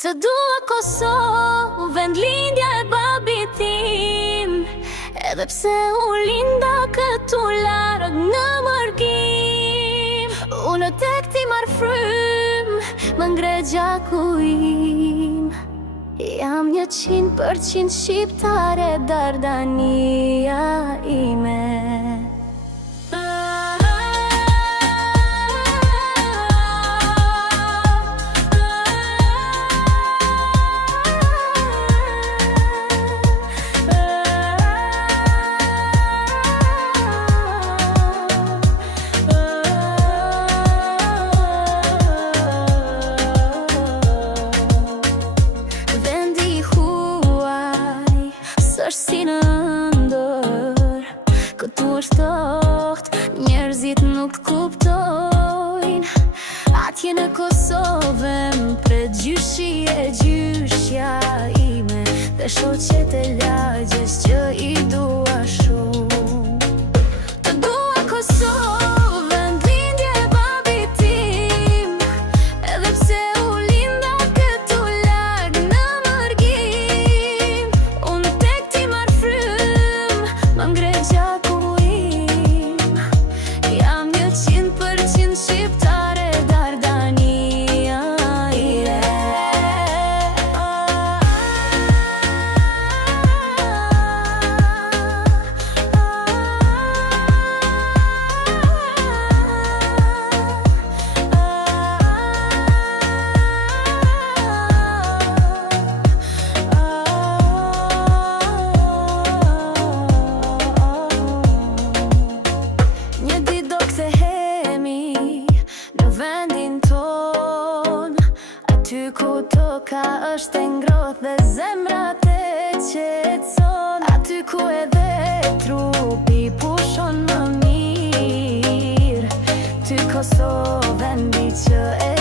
Të dua Kosovë, vend lindja e babit tim, edhe pse u linda këtu larg në mërgim. Unë tek ti marr frym, më ngre gjaku im. Jam 100% shqiptare, Dardania ime. Si në ndër, këtu është toht, njerëzit nuk kuptojnë. Atje në Kosovë m'pret gjyshi e gjyshja ime, dhe shoqet e lagjes që i dua shumë. Të dua Kosovë, vend lindje e babit tim, edhe pse u linda këtu larg në mërgim. Unë më ngre gjaku im. Jam 100% shqiptare, Dardania ime. Vendin ton, aty ku toka është e ngrohtë dhe zemrat e qetson, aty ku edhe trupi pushon më mirë. Ty Kosovë, vendi që e